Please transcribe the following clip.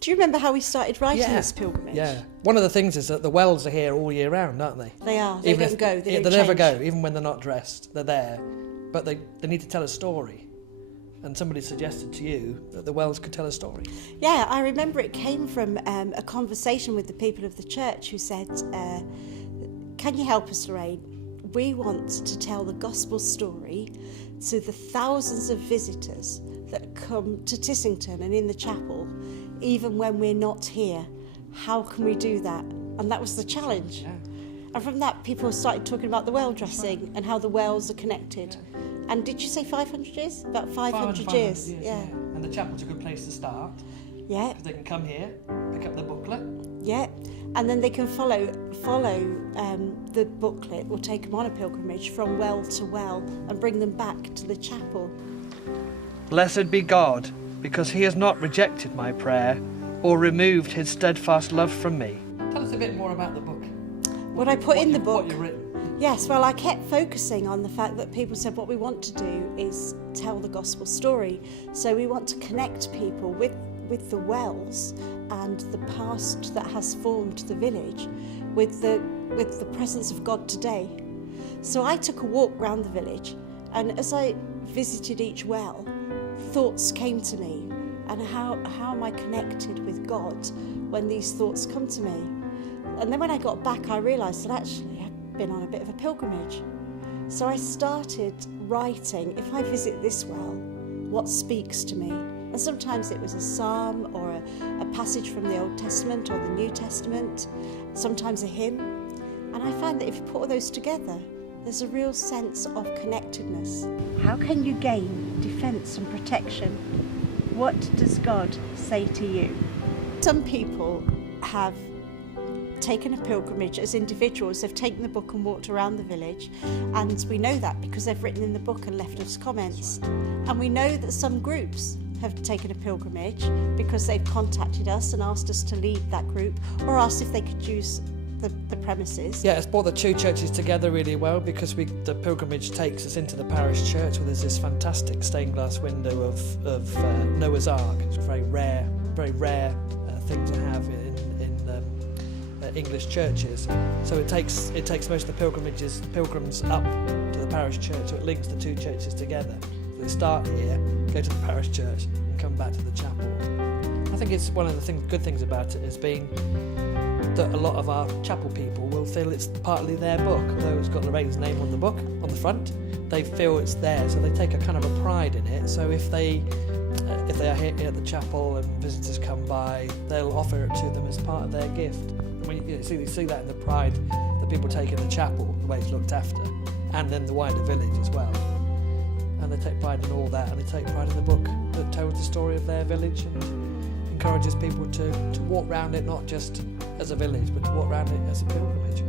Do you remember how we started writing Yeah. this pilgrimage? Yeah. One of the things is that the wells are here all year round, aren't they? They are. They Even don't if- go. They yeah, don't they never change. go, even when they're not dressed. They're there. But they need to tell a story. And somebody suggested to you that the wells could tell a story. Yeah, I remember it came from a conversation with the people of the church who said, can you help us, Lorraine? We want to tell the gospel story to the thousands of visitors that come to Tissington and in the chapel, even when we're not here. How can we do that? And that was the challenge. Yeah. And from that, people started talking about the well dressing and how the wells are connected. And did you say 500 years? About 500 years. Yeah. And the chapel's a good place to start, Yeah. because they can come here, pick up the booklet. Yeah, and then they can follow the booklet. Will take them on a pilgrimage from well to well and bring them back to the chapel. Blessed be God, because he has not rejected my prayer or removed his steadfast love from me. Tell us a bit more about the book. What I put in the book. What you've written. Yes, well, I kept focusing on the fact that people said what we want to do is tell the gospel story. So we want to connect people with the wells and the past that has formed the village with the presence of God today. So I took a walk around the village, and as I visited each well, thoughts came to me, and how am I connected with God when these thoughts come to me? And then when I got back, I realised that actually I'd been on a bit of a pilgrimage. So I started writing, if I visit this well, what speaks to me? And sometimes it was a psalm or a passage from the Old Testament or the New Testament, sometimes a hymn. And I find that if you put all those together, there's a real sense of connectedness. How can you gain defence and protection? What does God say to you? Some people have taken a pilgrimage as individuals. They've taken the book and walked around the village, and we know that because they've written in the book and left us comments. And we know that some groups have taken a pilgrimage because they've contacted us and asked us to lead that group, or asked if they could use the premises. Yeah, it's brought the two churches together really well, because the pilgrimage takes us into the parish church where there's this fantastic stained glass window of Noah's Ark. It's a very rare thing to have in English churches. So it takes most of the pilgrims up to the parish church, so it links the two churches together. So they start here, go to the parish church, and come back to the chapel. I think it's one of the good things about it has been that a lot of our chapel people will feel it's partly their book. Although it's got Lorraine's name on the book, on the front, they feel it's theirs, so they take a kind of a pride in it. So if they are here at the chapel and visitors come by, they'll offer it to them as part of their gift. And when you see that in the pride that people take in the chapel, the way it's looked after, and then the wider village as well. And they take pride in all that, and they take pride in the book that tells the story of their village and encourages people to walk around it not just as a village, but to walk around it as a pilgrimage.